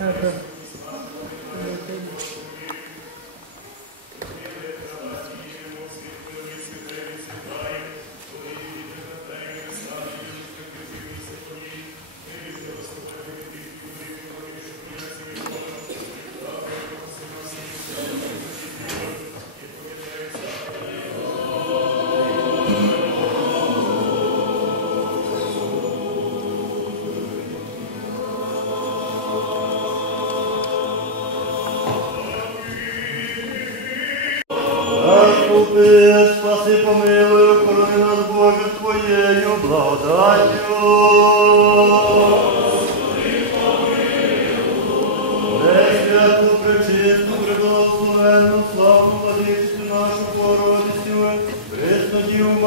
No.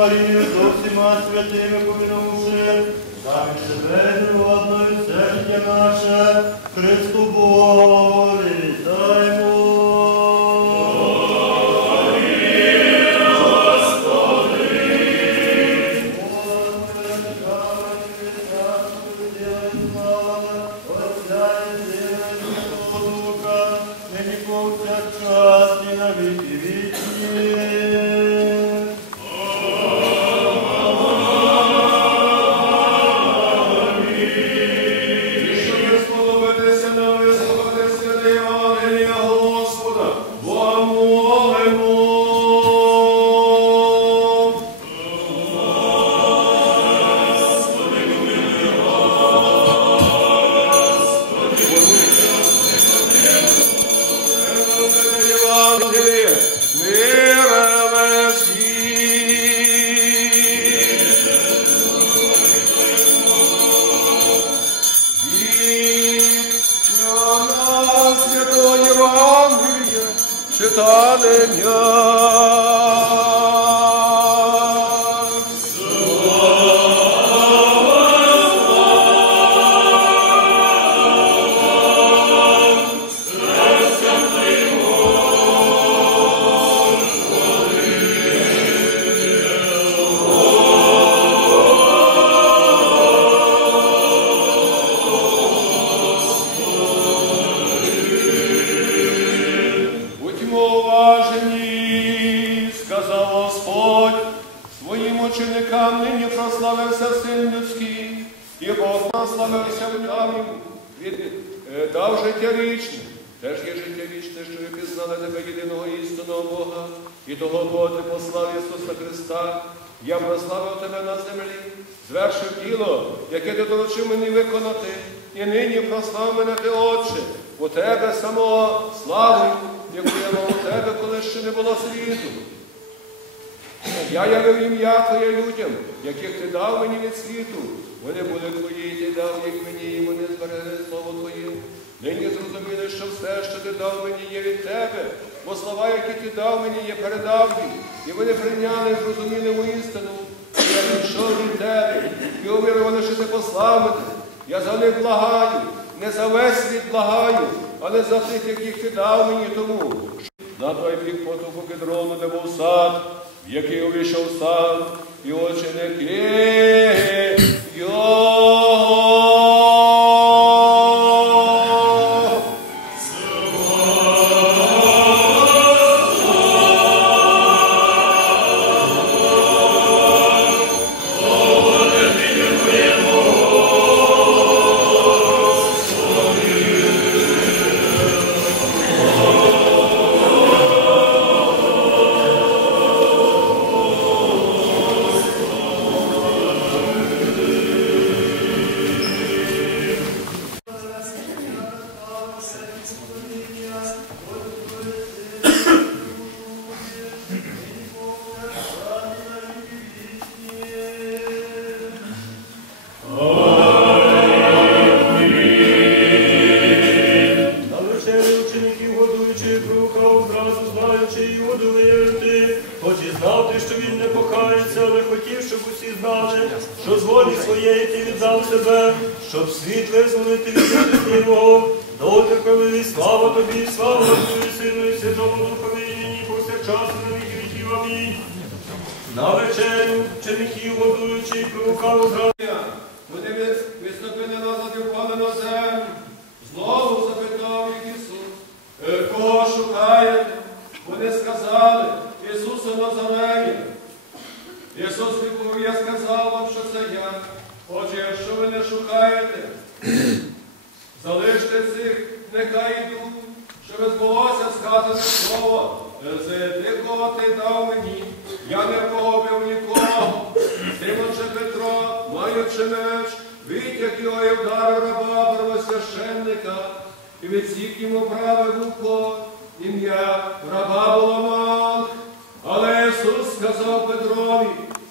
Марію, со всіма святими помінувши, самі себе одною все життя наше, Христу Богу, Я ім'я Твоє людям, яких ти дав мені від світу. Вони були твої, ти дав їх мені, і вони зберегли слово Твоє. Нині зрозуміли, що все, що ти дав мені, є від тебе, бо слова, які ти дав мені, я передав їм, і вони прийняли зрозуміли у істину. Я пішов від тебе, і увірували, що ти послав мене. Я за них благаю, не за весь світ благаю, але за тих, яких ти дав мені тому. На той бік потоку кедрону, де був сад, який увійшов сам, і ученики його. світлес, воно ти Його, доти коли, слава тобі, слава Тобі, Сину, і Святому Духові, нині повсякчас, на віки віків, амінь. На вечерю вчеників годуючи, і прорукав зрадя. Вони виступили назад і на землю. Знову запитав їх Ісус, «Е, кого шукаєте? Вони сказали, Ісуса Назарея. Ісус відповів, я сказав вам, що це я. Отже, якщо ви не шукаєте, залиште цих, нехай йдуть, щоб збулося сказане слово. З кого ти дав мені, я не погубив нікого. Симонче Петро, маючи меч, витяг його і вдарив раба первосвященника, і відсік йому праве вухо, ім'я раба було мах. Але Ісус сказав Петрові,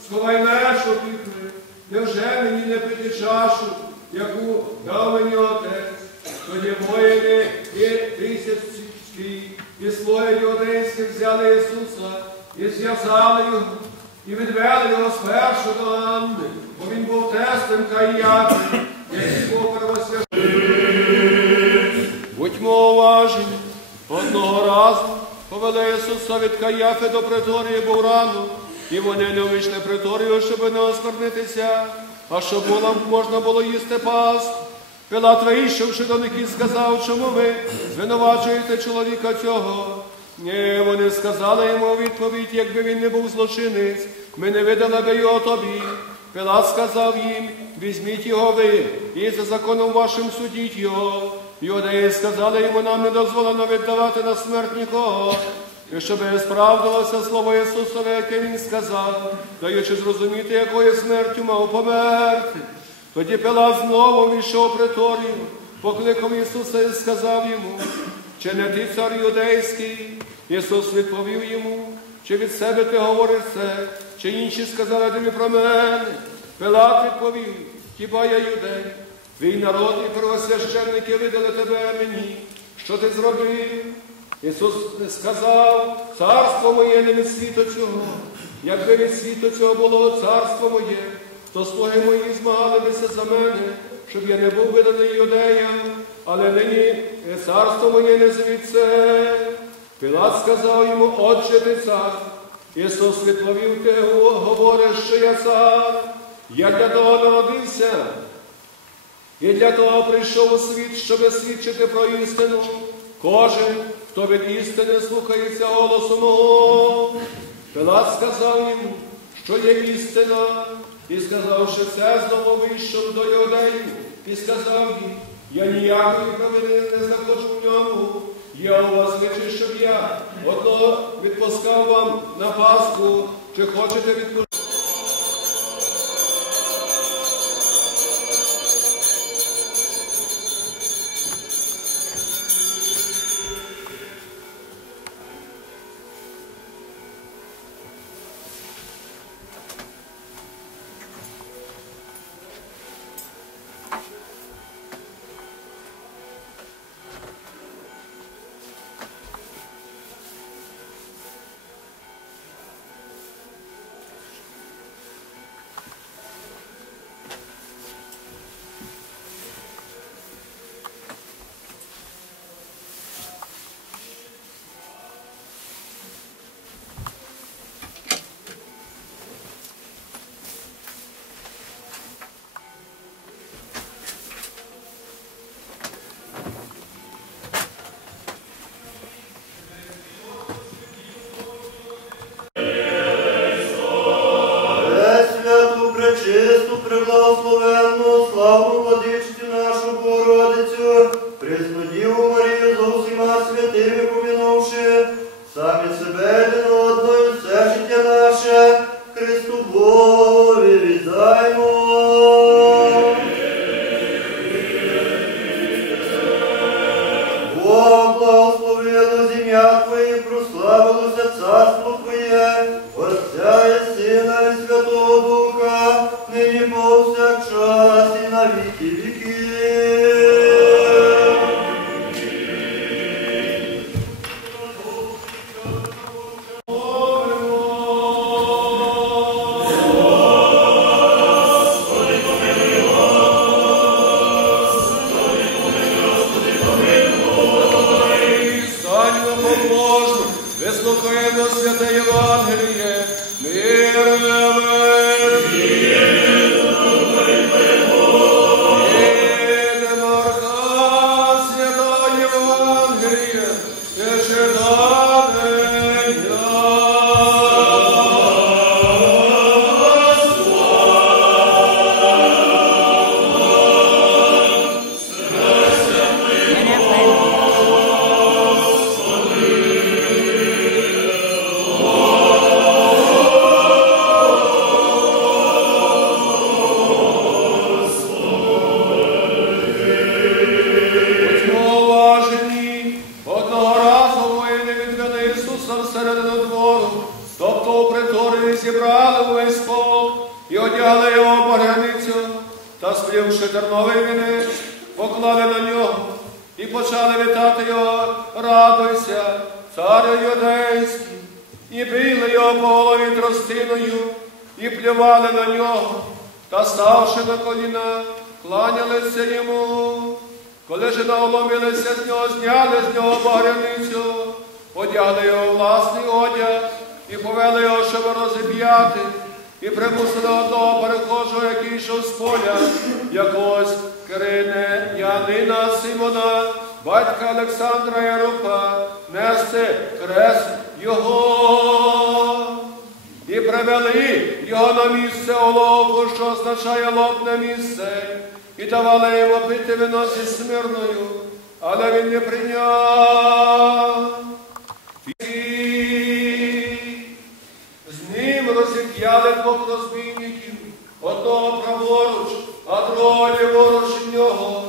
сховай меч у піхви, невже мені не пити чашу, яку дав мені отець? Тоді воїни і тисячські, і слоє юдейське взяли Ісуса, і зв'язали його, і відвели його спершу до Анни, бо він був тестем Каїяти, який був первосвященник. Будьмо уважні. Одного разу повели Ісуса від Каяфи до приторії був рано, і вони не вийшли приторію, щоб не оскорнитися, а щоб було, можна було їсти пасху. Пилат, вийшовши до них і сказав, чому ви звинувачуєте чоловіка цього? Ні, вони сказали йому відповідь, якби він не був злочинець, ми не видали би його тобі. Пилат сказав їм, візьміть його ви, і за законом вашим судіть його. Юдеї сказали йому, нам не дозволено віддавати на смерть нікого. І щоб справдилося слово Ісусове, яке Він сказав, даючи зрозуміти, якою смертю мав померти. Тоді Пилат знову війшов приторію, покликав Ісуса і сказав йому, чи не ти цар юдейський? Ісус відповів йому, чи від себе ти говориш це, чи інші сказали тобі про мене. Пилат відповів, хіба я юдей? Твій народ і первосвященники видали тебе мені. Що ти зробив? Ісус сказав, царство моє не від світу цього. Якби від світу цього було царство моє, то слуги мої змагалися за мене, щоб я не був виданий юдеям, але нині царство моє не звідси. Пилат сказав йому, отче ти цар. Ісус відповів, ти говориш, що я цар. Я для того народився. І для того прийшов у світ, щоб свідчити про істину. Кожен, хто від істини слухається голосу мого. Пилат сказав йому, що є істина, і сказав, що це знову вийшов до юдеїв, і сказав їм, я ніякої провини не знаходжу в ньому. Є у вас звичай, щоб я одного відпускав вам на Пасху, чи хочете відпустити? Коли з нього, зняли з нього багряницю, одягли його власний одяг і повели його, щоб розіб'яти, і примусили одного перехожого, який йшов з поля, якогось Киринянина Симона, батька Олександра Ярука, нести крест його. І привели його на місце олову, що означає лобне місце, і давали йому пити вино зі смирною, але він не прийняв. І з ним розіп'яли двох розбійників, одного праворуч, а другого ліворуч від нього.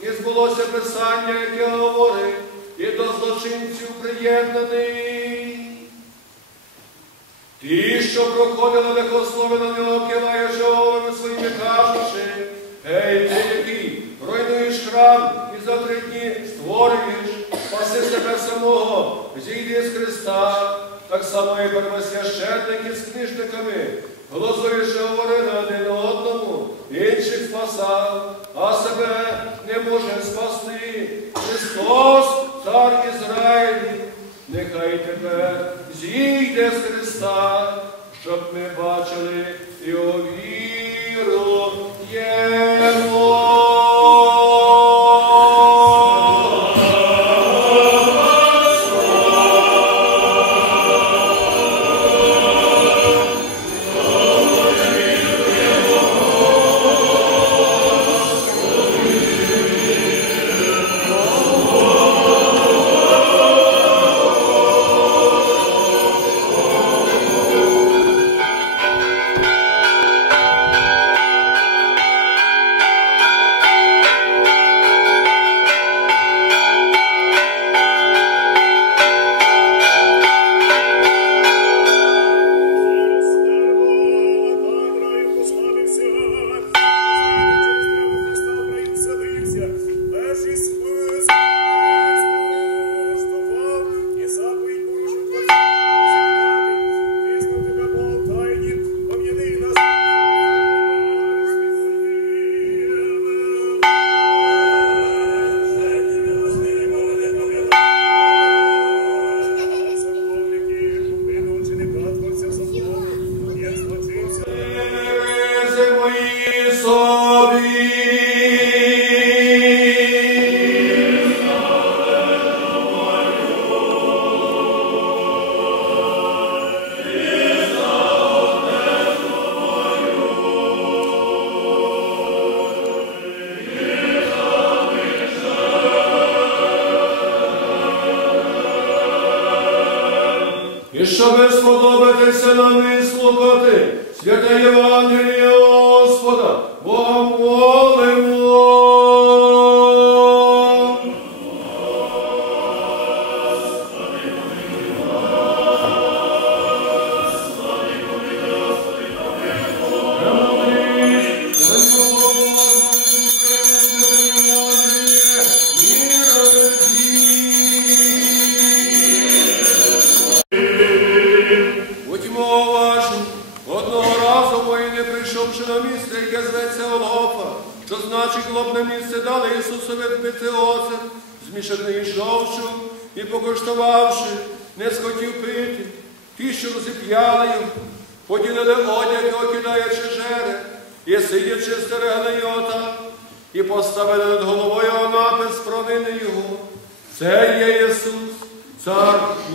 І збулося писання, яке говорить, і до злочинців приєднаний. Ті, що проходили легкослови на нього, киває так само і первосвященники з книжниками, голосуючи говорили один одному, інших спасав, а себе не може спасти. Христос, цар Ізраїлів, нехай тепер зійде з Христа, щоб ми бачили його віру Ємо.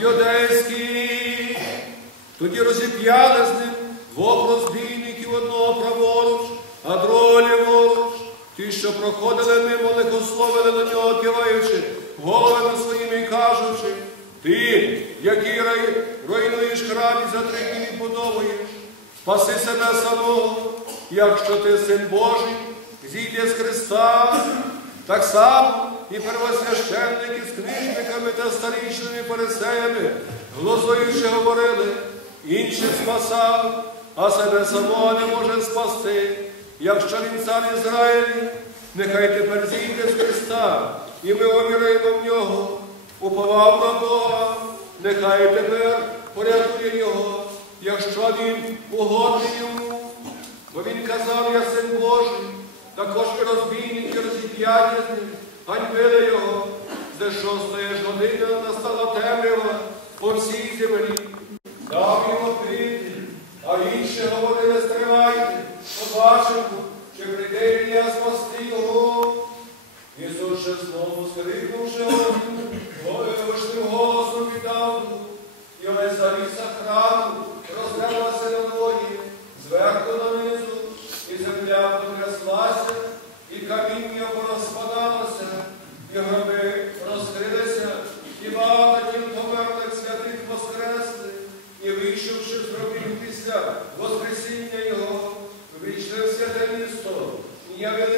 Юдейський. Тоді розіп'яли з ним двох розбійників, одного праворуч, а другого ліворуч. Ті, що проходили мимо, лихословили на нього, киваючи, головами своїми і кажучи, ти, який руйнуєш храм і за три дні відбудовуєш, спаси себе самого, якщо ти син Божий, зійди з Христа, так само і первосвященники з книжниками та старішими фарисеями, глузуючи говорили, інших спасав, а себе самого не може спасти, якщо він цар Ізраїлі, нехай тепер зійде з Христа, і ми овіруємо в нього, уповав на Бога, нехай тепер порятує його, якщо він угодний йому. Бо він казав, я син Божий, також і розбійники розіп'яті з ганьбили його, де шостої ж години настала темрява по всій землі. Дав йому прийти, а інші говорили, стривайте, побачимо, чи прийде Ілля спасти його. Ісус же знову скрикнувши гучним голосом віддав, і ось завіса храму і гроби розкрилися, і багато тім померлих святих воскресли, і вийшовши з Воскресіння Його, вийшли в святе місто, і явилися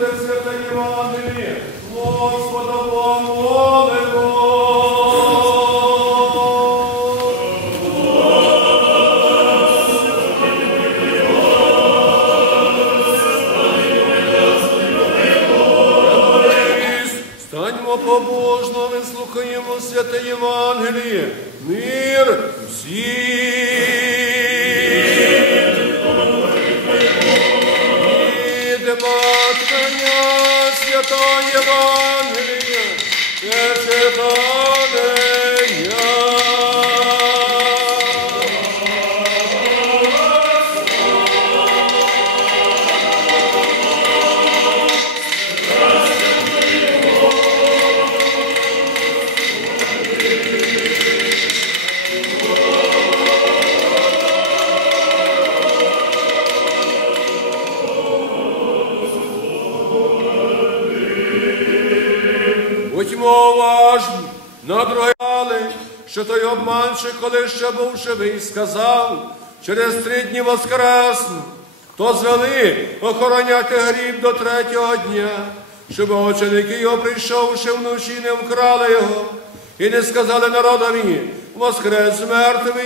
святе Євангеліє, Господа помолимо. Станьмо побожно, вислухаємо святе Євангеліє, мир всім. Відбачення 예방 예방 예방 예방 예방 надругали, що той обманщик, коли ще був живий, сказав, через три дні воскресну, то звели охороняти гріб до третього дня, щоб ученики його, прийшовши вночі, не вкрали його, і не сказали народові, воскрес з мертвих.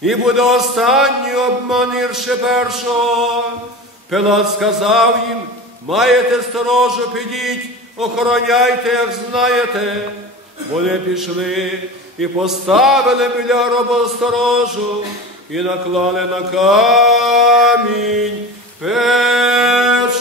І буде останній обман гірше першого. Пилат сказав їм, маєте сторожу, підіть, охороняйте, як знаєте. Вони пішли і поставили біля робосторожу, і наклали на камінь печать.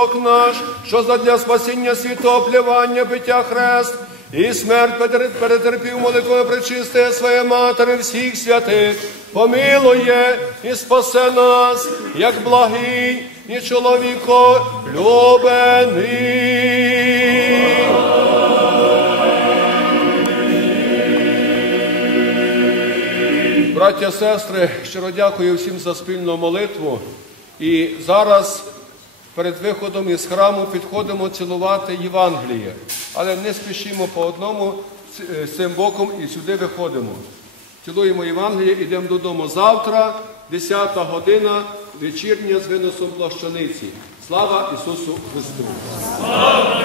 Бог наш, що задля спасіння світу оплювання биття хрест, і смерть перетерпів молитвою причисте своє матері всіх святих, помилує і спасе нас, як благий і чоловіко любений. Браття, сестри, щиро дякую всім за спільну молитву. І зараз перед виходом із храму підходимо цілувати Євангеліє. Але не спішимо по одному е, цим боком і сюди виходимо. Цілуємо Євангеліє, йдемо додому завтра, 10 година, вечірня з виносом плащаниці. Слава Ісусу Христу! Слава